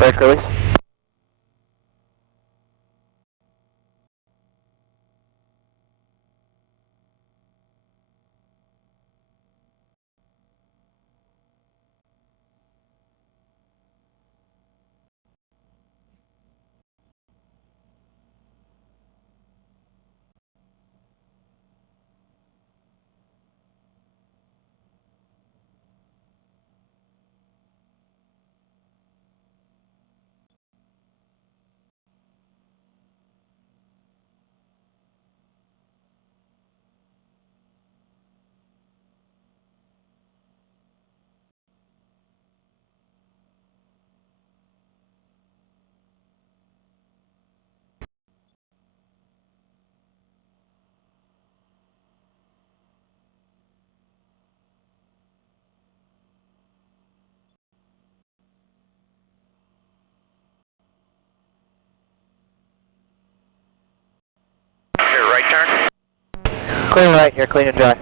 Brake release. Right turn. Clear right here, clean and dry.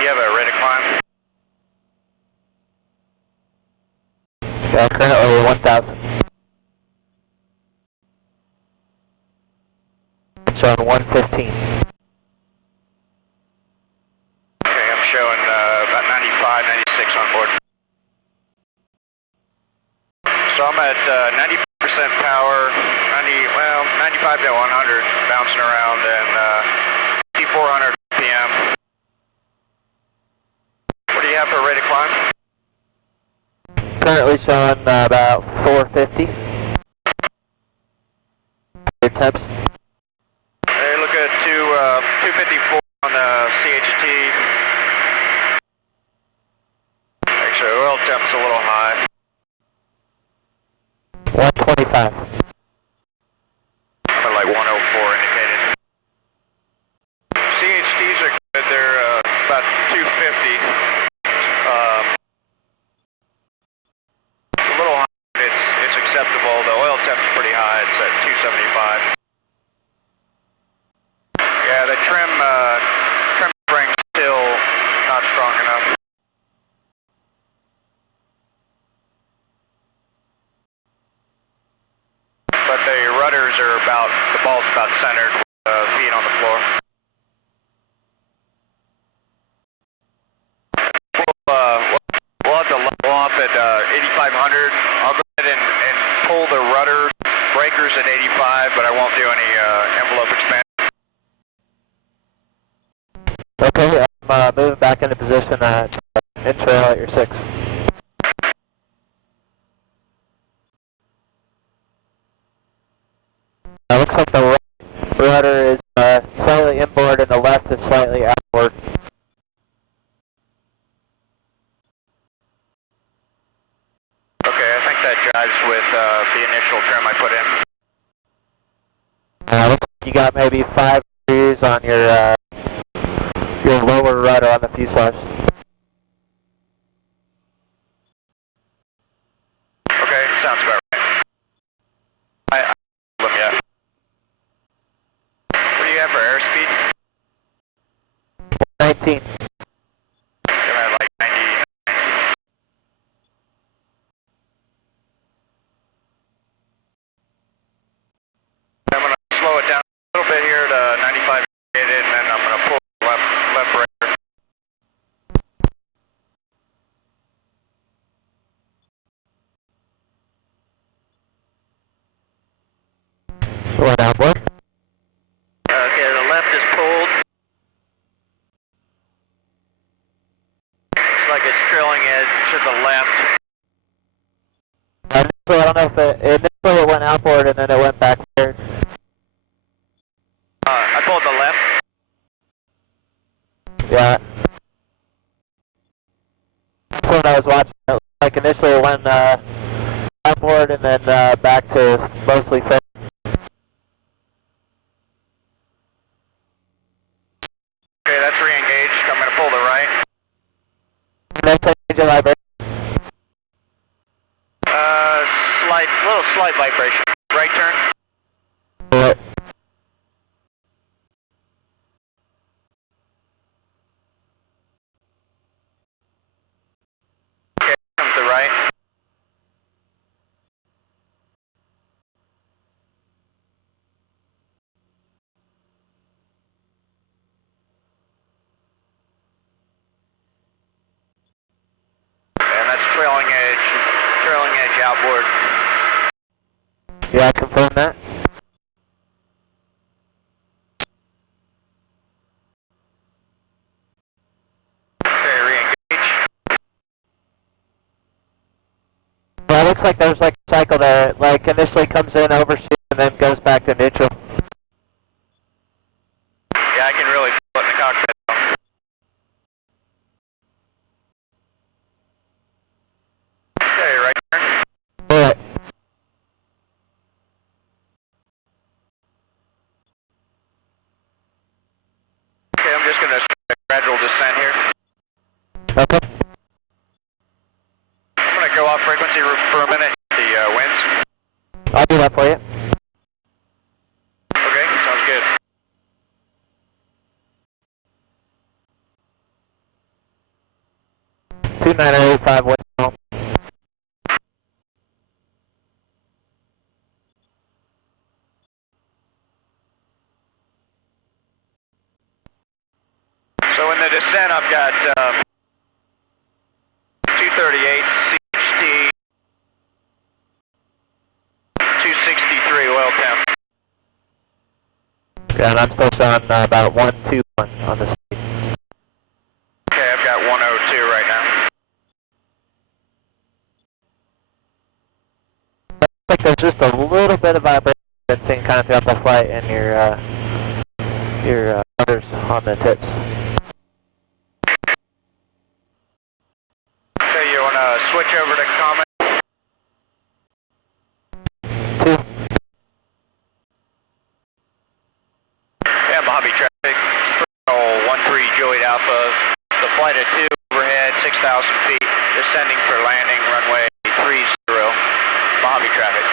You have a ready to climb? Yeah, currently 1,000. Showing 115. Okay, I'm showing about 95, 96 on board. So I'm at 90% power, 95 to 100, bouncing around, and 5400 PM. What do you have for ready to climb? Currently showing about 450. Your temps. They look at 254 on the CHT. Actually, oil temp's a little high. 125. But like 104 indicated. CHTs are good. They're about 250. A little high. It's acceptable. The oil temp's pretty high. It's at 275. Yeah, the trim spring's still not strong enough. But the rudders are the ball's about centered with feet on the floor. We'll have to level off at 8,500. I'll go ahead and pull the rudder breakers at 85, but I won't do any envelope expansion. Okay, I'm moving back into position at intro at your 6. Looks like the right rudder is slightly inboard and the left is slightly outboard. Okay, I think that jives with the initial trim I put in. Looks like you got maybe 5 degrees on your lower rudder on the fuselage. Okay, sounds about right. I look at. What do you have for airspeed? 19. Like 90. I'm going to slow it down a little bit here to 95 and then I'm going to pull left breaker. Slow down, boy. Okay, the left is pulled. Looks like it's trailing it to the left. I don't know if initially it went outboard and then it went back here. I pulled the left. Yeah. That's what I was watching. It looked like initially it went outboard and then back to mostly fair. Okay, that's re-engaged. I'm going to pull the right. Next change of vibration. Little slight vibration. Right turn. Right. Okay, comes the trailing edge outboard. Yeah, confirm that. Okay, re-engage. Well, it looks like there's like a cycle there. Like initially comes in overshoot and then goes back to neutral. Yeah, I can really feel it in the cockpit. Okay, right turn. Alright. Okay, I'm just going to gradual descent here. Okay. I'm going to go off frequency for a minute. The winds. I'll do that for you. Okay, sounds good. Two 985 wind home. So in the descent, I've got 238 CHT, 263 oil temp. Yeah, and I'm still showing about 121 on the speed. Okay, I've got 102 right now. Looks like there's just a little bit of vibration that's seen kind of throughout the flight in your rudders on the tips. Okay, you want to switch over to comment? 2. Yeah, Mojave traffic. 13 Juliet Alpha. The flight at 2 overhead, 6,000 feet. Descending for landing, runway 30. Mojave traffic.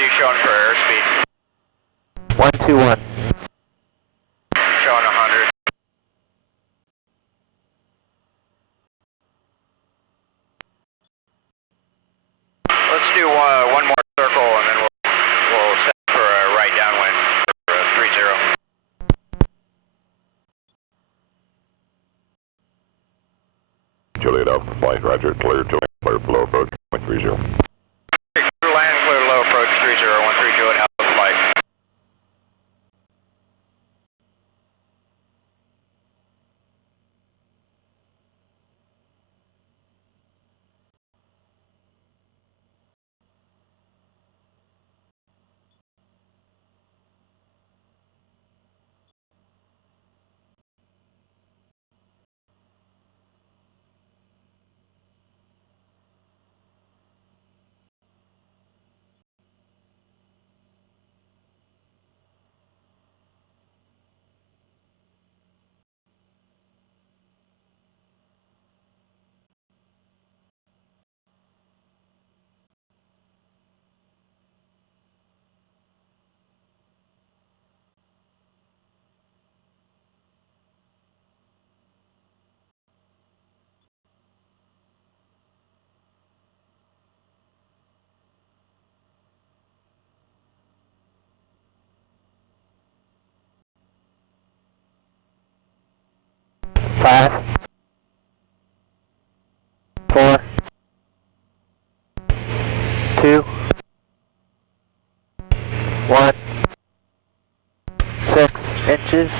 You showing for airspeed? 121. Showing 100. Let's do one more circle and then we'll set for a right downwind for 30. Juliet Alpha flight, roger, clear to clear below approach, 130. Clear land, clear low approach 3013 Juliet Alpha flight. Five, 4, 2, 1, 6 inches.